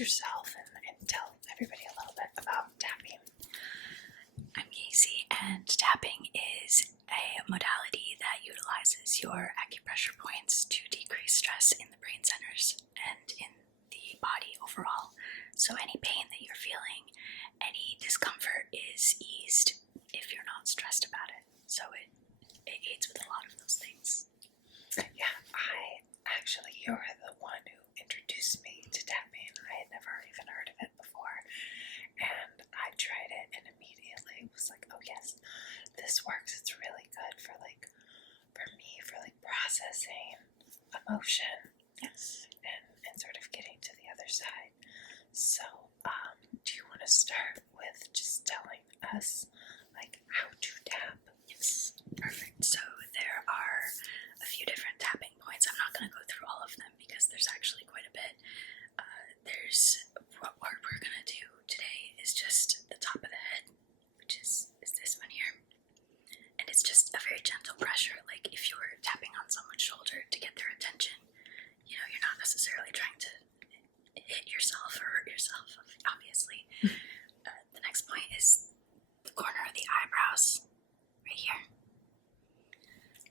yourself and tell everybody a little bit about tapping. I'm Kasey, and tapping is a modality that utilizes your acupressure points to decrease stress in the brain centers and in the body overall. So any pain that you're feeling, any discomfort is eased if you're not stressed about it. So it aids with a lot of those things. Yeah, you're the one who introduced me to tapping. I had never even heard of it before. And I tried it and immediately was like, oh yes, this works. It's really good for me, processing emotion. Yes. And sort of getting to the other side. So, do you want to start with just telling us how to tap? Yes. Perfect. So there are a few different tapping points. I'm not going to go through all of them because there's actually quite a bit. What we're going to do today is just the top of the head, which is this one here. And it's just a very gentle pressure. Like if you're tapping on someone's shoulder to get their attention, you're not necessarily trying to hit yourself or hurt yourself, obviously. The next point is the corner of the eyebrows, right here.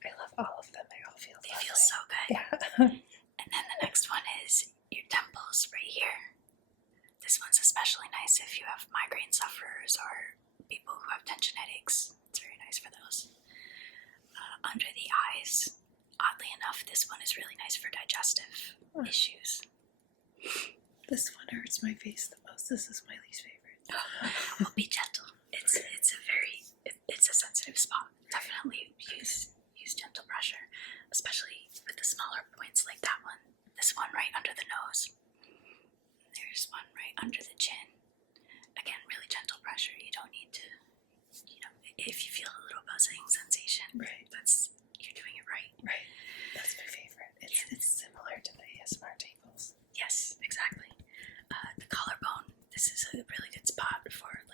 I love all of them. They all feel so good. Yeah. And then the next one is your temples, right here. This one's especially nice if you have migraine sufferers or people who have tension headaches. It's very nice for those. Under the eyes, oddly enough, this one is really nice for digestive issues. This one hurts my face the most. This is my least favorite. Well, be gentle. It's a sensitive spot. Definitely use gentle pressure, especially with the smaller points like that one. This one right under the nose. There's one right under the chin. Again, really gentle pressure. You don't need to, if you feel a little buzzing sensation, right, you're doing it right. Right. That's my favorite. It's similar to the ASMR tingles. Yes, exactly. The collarbone. This is a really good spot before a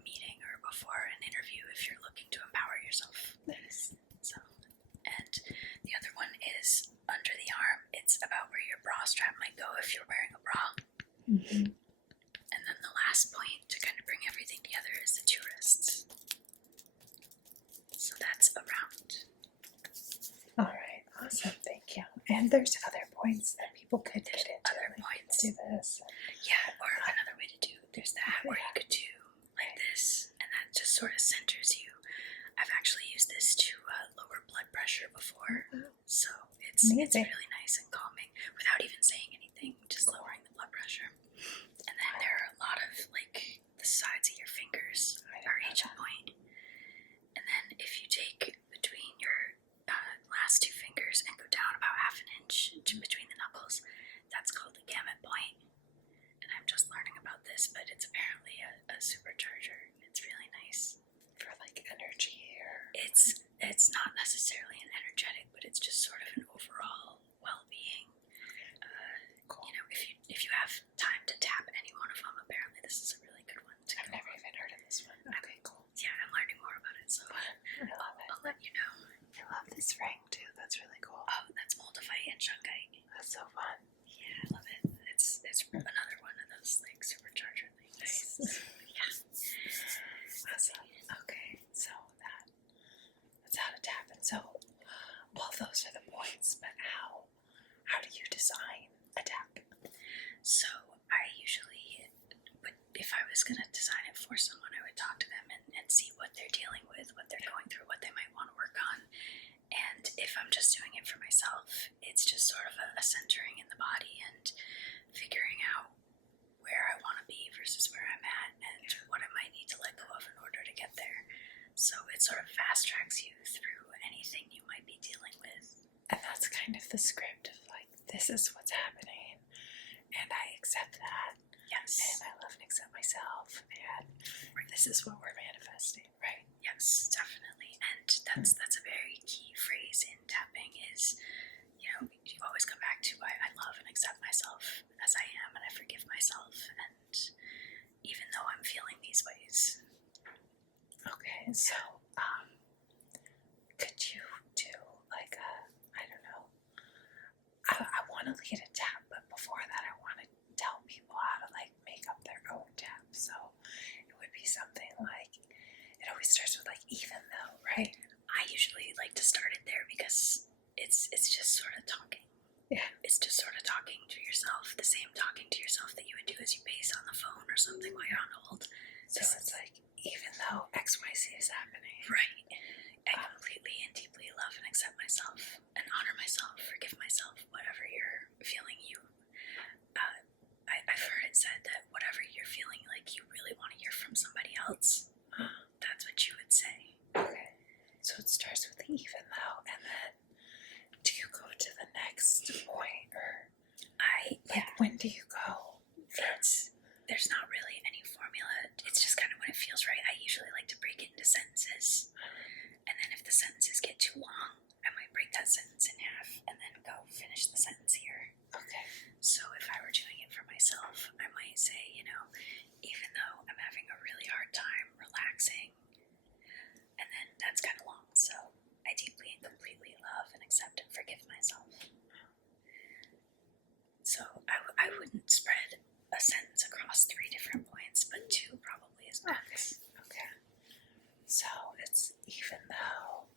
meeting or before an interview if you're looking to empower yourself. Nice. And the other one is under the arm. It's about where your bra strap might go if you're wearing a bra. Mm-hmm. And then the last point to kind of bring everything together is the two wrists. So that's around. All right, awesome, thank you. And there's other points that people could get into. Other points. Do this. Yeah, or another way to do. There's that where you could do like this, and that just sort of centers you. I've actually used this to lower blood pressure before, so it's really nice and calming without even saying anything, just lowering the blood pressure. And then there are a lot of the sides of your fingers are each a point. And then if you take between your last two fingers and go down about half an inch between the knuckles, that's called the gamut point. And I'm just learning about this, but it's apparently a supercharger. It's really nice. For energy or... It's not necessarily an energetic, but it's just sort of an overall well-being. Cool. If you have time to tap any one of them, apparently this is a really good one. I've never even heard of this one. Okay, cool. Yeah, I'm learning more about it, so I love it. I'll let you know. I love this ring too. That's really cool. Oh, that's moldavite and shungite. That's so fun. Yeah, I love it. It's another one of those supercharger things. Nice. Yeah. Awesome. Okay, so that's how to tap. And so, those are the points, but how do you design a tap? So I usually if I was going to design it for someone, I would talk to them and see what they're dealing with, what they're going through, what they might want to work on. And if I'm just doing it for myself, it's just sort of a centering in the body and figuring out where I want to be versus where I'm at and what I might need to let go of in order to get there. So it sort of fast tracks you through anything you might be dealing with. And that's kind of the script of this is what's happening, and I accept that. Yes. And I love and accept myself, and this is what we're manifesting, right? Yes, definitely. And that's a very key phrase in tapping is, you always come back to I love and accept myself as I am, and I forgive myself, and even though I'm feeling these ways. Okay, so could you do I don't know, I want to lead a tap, but before that I want to tell people how to guess it's just sort of talking. Yeah. It's just sort of talking to yourself, the same talking to yourself that you would do as you pace on the phone or something while you're on hold. So it's like, even though XYZ is happening. Right. I completely and deeply love and accept myself and honor myself, forgive myself, whatever you're feeling. I've heard it said that whatever you're feeling like you really want to hear from somebody else, that's what you would say. Okay. So it starts with the even though, and then do you go to the next point, or when do you go? There's not really any formula. It's just kind of when it feels right. I usually like to break it into sentences, and then if the sentences get too long, I might break that sentence in half and then go finish the sentence here. Okay. So if I were doing it for myself, I might say, even though I'm having a really hard time relaxing, and then that's kind of long, so I deeply and completely love and accept and forgive myself. So I wouldn't spread a sentence across 3 different points, but 2 probably is max. Okay. So it's even though,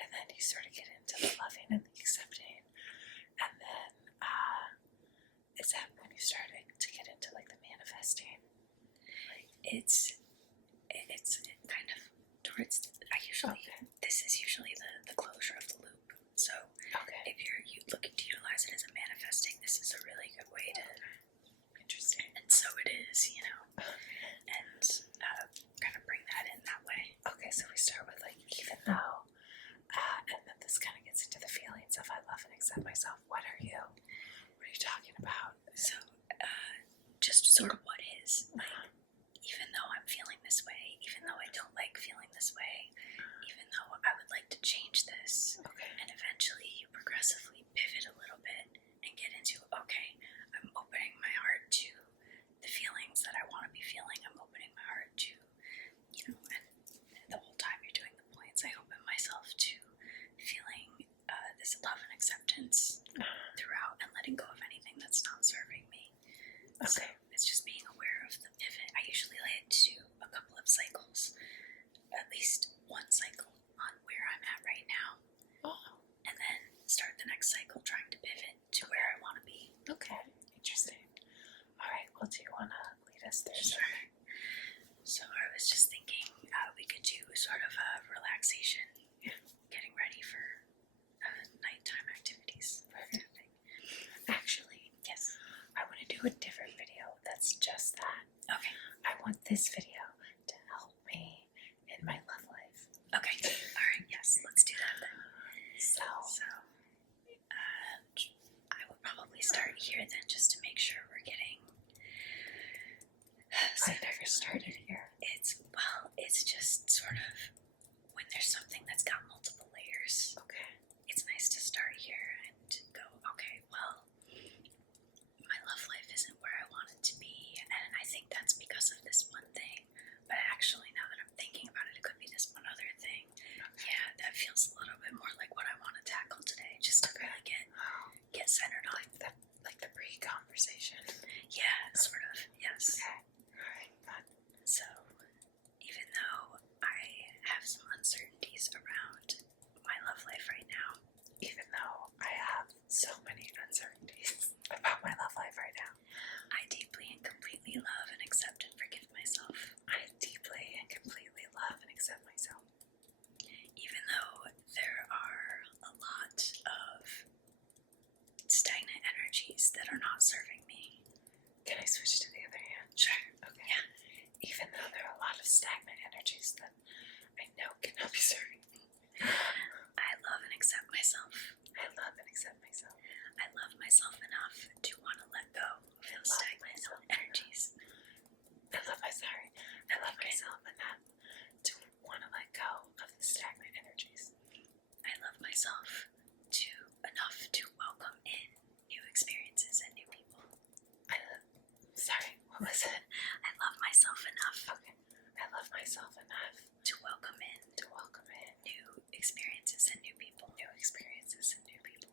and then you sort of get into the loving and the accepting, and then is that when you started to get into like the manifesting? It's kind of towards. This is usually the closure of the loop. So if you're looking to utilize it as a manifesting, this is a really good way to. Interesting. And so it is, and kind of bring that in that way. Okay, so we start with like even though, and then this kind of gets into the feelings of I love and accept myself. What are you? What are you talking about? So just sort of what is. Like, even though I'm feeling this way, even though I don't like feeling this way, even though I would like to change this, and eventually you progressively pivot a little bit and get into, okay, I'm opening my heart to the feelings that I want to be feeling. I'm opening my heart to, and the whole time you're doing the points, I open myself to feeling this love and acceptance throughout and letting go of anything that's not serving me. So it's just being aware of the pivot. I usually like to do a couple of cycles, at least one cycle on where I'm at right now, and then start the next cycle trying to pivot to where I want to be. Okay, interesting. All right, well, do you want to lead us through? Sure. So I was just thinking we could do sort of a relaxation, getting ready for nighttime activities. Perfect. Actually, yes, I want to do a different video that's just that. Okay. I want this video to help me in my love life. Okay. All right. Yes. Let's do that then. So I would probably start here then, just to make sure we're getting. I never started here. It's just sort of when there's something that's got multiple layers. Okay. It's nice to start here and go, okay, well, my love life isn't where I want it to be, and I think that's because of this one thing. But actually, now that I'm thinking about it, it could be this one other thing. Yeah, that feels a little bit more like what I want to tackle today, just to really get centered on. Like the pre-conversation. Yeah, sort of. Yes. Okay. All right. Good. So, even though I have some uncertainties around my love life right now, Even though I have so many uncertainties about my love life right now, I deeply and completely love and accept and forgive myself. I deeply and completely love and accept myself. Even though there are a lot of stagnant energies that are not serving me. Can I switch to the other hand? Sure. Okay. Yeah. Even though there are a lot of stagnant energies that I know cannot be serving me. I love and accept myself. I love and accept myself. I love myself enough to want to let go of those stagnant energies. I love myself enough to want to let go of the stagnant energies. I love myself enough to welcome in new experiences and new people. Sorry, what was it? I love myself enough. Okay. I love myself enough to welcome in new experiences and new people. New experiences and new people.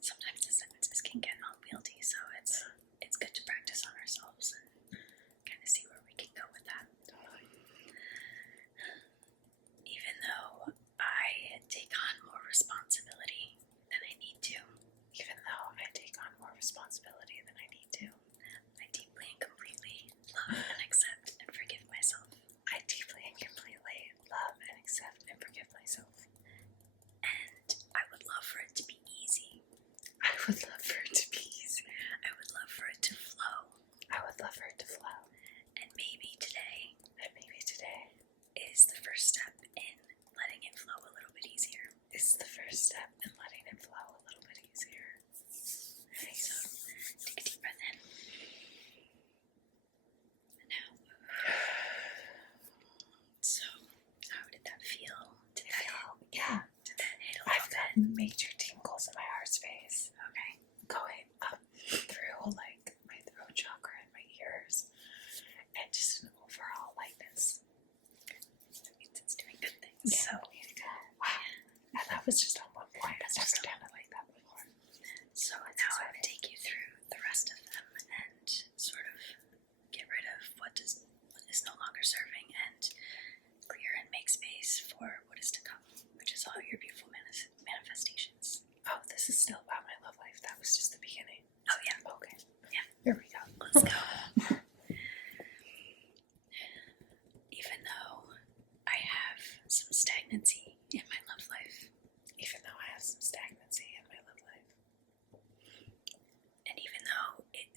Sometimes the sentences can get unwieldy, so it's good to practice on ourselves and kind of see where we can go with that. Totally. Even though I take on more responsibility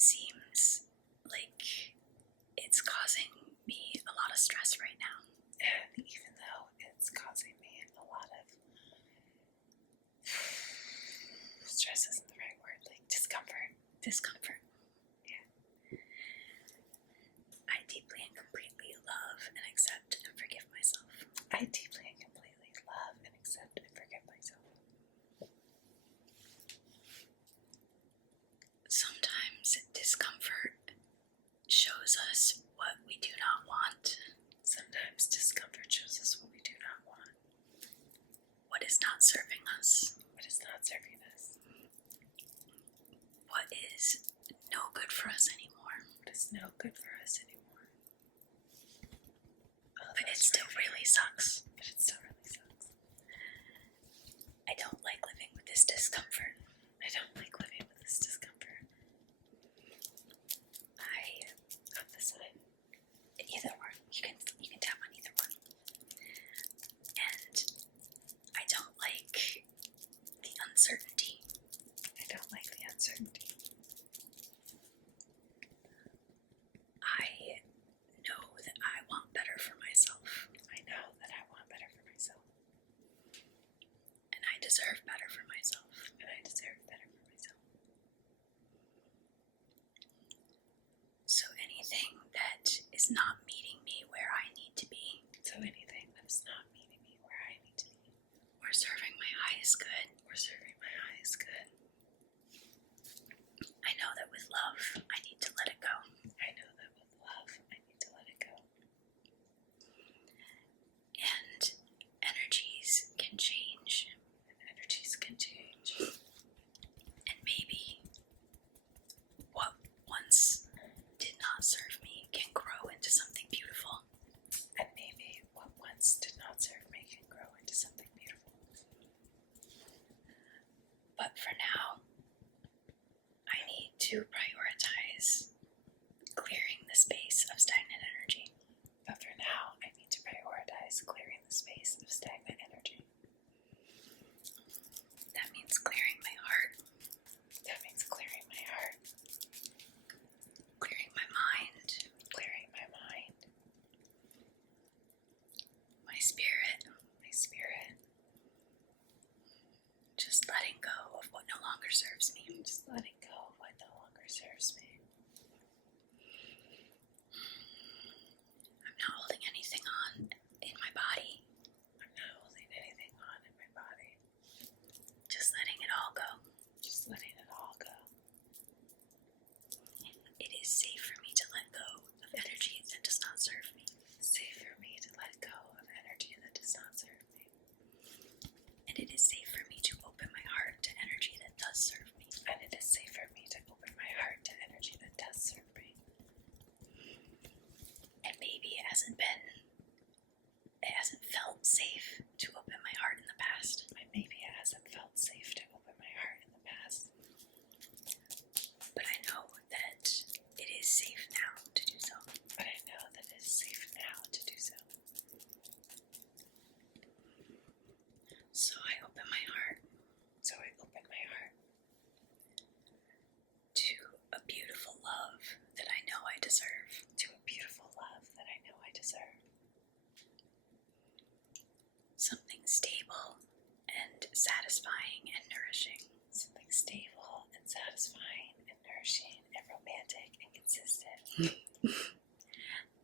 seems like it's causing me a lot of stress right now. And even though it's causing me a lot of stress isn't the right word, like discomfort. Discomfort. Yeah. I deeply and completely love and accept and forgive myself. I deeply and completely love and accept and forgive myself. Sometimes discomfort shows us what we do not want. Sometimes discomfort shows us what we do not want. What is not serving us. What is not serving us. What is no good for us anymore. What is no good for us anymore. Oh, But it still really sucks. But it still really sucks. I don't like living with this discomfort. I don't like living with this discomfort. On the side. Either one. You can tap on either one. And I don't like the uncertainty. I don't like the uncertainty. I know that I want better for myself. I know that I want better for myself. And I deserve better for myself. And I deserve better for myself. So anything that is not meeting me where I need to be, So anything that is not meeting me where I need to be, or serving my highest good, or serving my highest good, I know that with love, I need to let it go. I know that with love, I need to let it go. And energies can change. And energies can change. And maybe what once did not serve me can grow into something beautiful. And maybe what once did not serve me can grow into something beautiful. But for now, I need to prioritize clearing the space of stagnant energy. But for now, I need to prioritize clearing the space of stagnant energy. That means clearing my heart, That means clearing my heart, clearing my mind, clearing my mind, my spirit, just letting go of what no longer serves me. just letting go of what no longer serves me. I'm not holding anything on in my body, I'm not holding anything on in my body, just letting it all go. just letting it all go. It is safe for me to let go of energy that does not serve me. It's safe for me to let go of energy that does not serve me. And it is safe for me to open my heart to energy that does serve me. And it is safe for me to open my heart to energy that does serve me. And maybe it hasn't felt safe to open my heart in the past. And maybe it hasn't felt safe to open my heart in the past. But I know that it is safe now to do so. But I know that it is safe now to do so. So I open my heart So I open my heart to a beautiful love that I know I deserve. to a beautiful love that I know I deserve. Something stable and satisfying and nourishing. Something stable and satisfying and nourishing and romantic and consistent.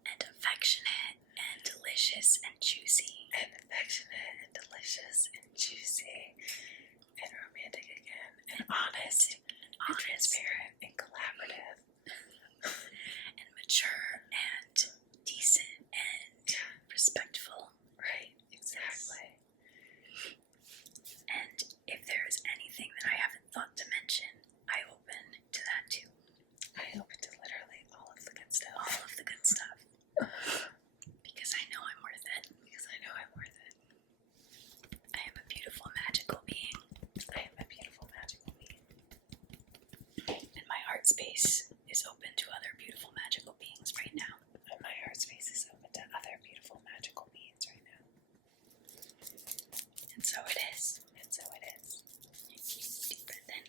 And affectionate and delicious and juicy. And affectionate and delicious and juicy and romantic again. And honest and transparent and collaborative. And mature and decent and respectful. Right, exactly. And if there is anything that I haven't thought to mention, I open to that too. I open to literally all of the good stuff. All of the good stuff. Because I know I'm worth it. Because I know I'm worth it. I am a beautiful, magical being. I am a beautiful, magical being. And my heart space is open to other beautiful, magical beings right now. And my heart space is open to other beautiful, magical beings right now. And so it is. And so it is. Deep breath in.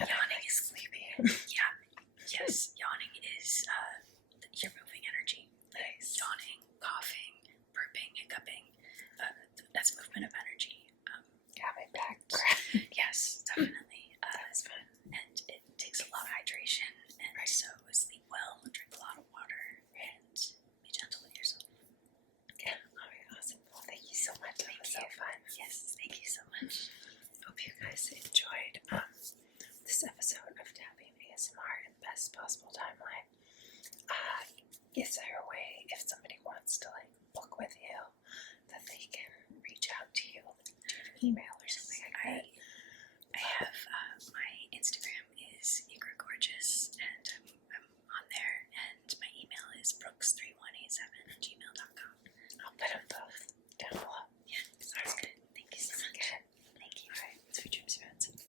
Yawning is sleepy. yeah, yes, yawning is you're moving energy. Nice. Yawning, coughing, burping, hiccuping. That's movement of energy. Yeah, my back. Yes, definitely. That's fun. And it takes a lot of hydration, and so sleep well, drink a lot of water, and be gentle with yourself. Yeah. All right. Awesome. Well, thank you so much. That was so fun. Yes, thank you so much. Hope you guys enjoyed this episode of Tapping ASMR in best possible timeline. Is there a way, if somebody wants to like book with you, that they can reach out to you? Do you have an email or something like that? I have my Instagram is gorgeous, and I'm on there, and my email is brooks3187@gmail.com. I'll put them both down below.